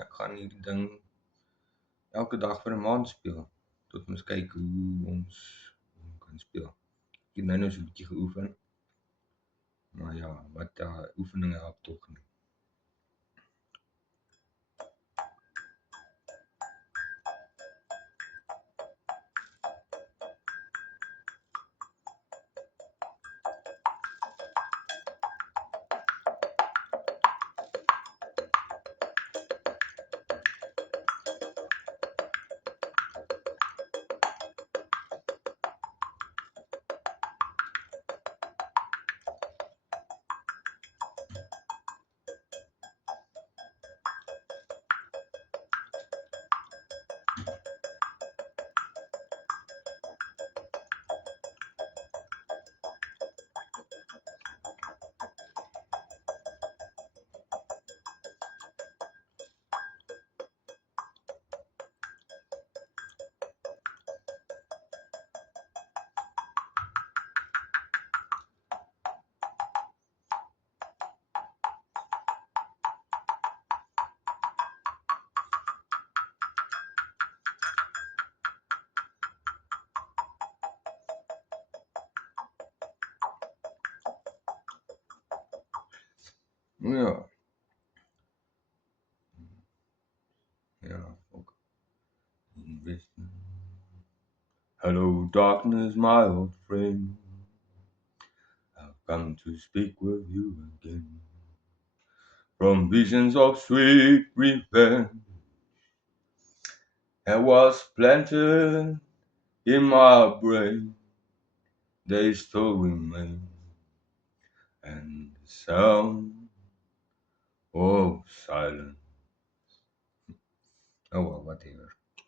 Ek gaan hierdie ding elke dag vir 'n maand speel tot ons kyk hoe ons hom kan speel. Ek het nou so 'n bietjie geoefen, maar ja, oefening help tog nie. Ja, ja, ook. Hello darkness, my old friend. I've come to speak with you again. From visions of sweet revenge that was planted in my brain, they still remain, and the sound of silence. Oh well, whatever.